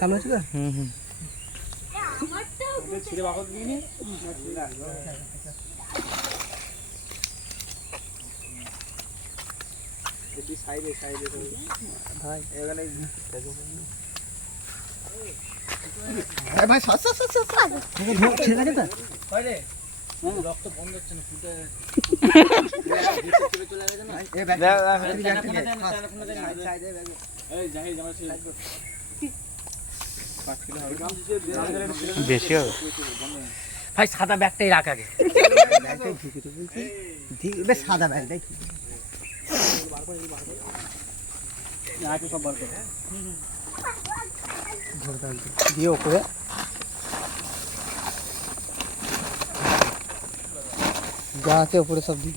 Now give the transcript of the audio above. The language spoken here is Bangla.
চালু আছে তো? ভাই রক্ত বন্ধ হচ্ছে না, ফুটে বেশি হবে ভাই। সাদা ব্যাগটাই রাখ আগে, সাদা ব্যাগটাই সব বার করে দিয়ে ওপরে যা আছে ওপরে সব দিল।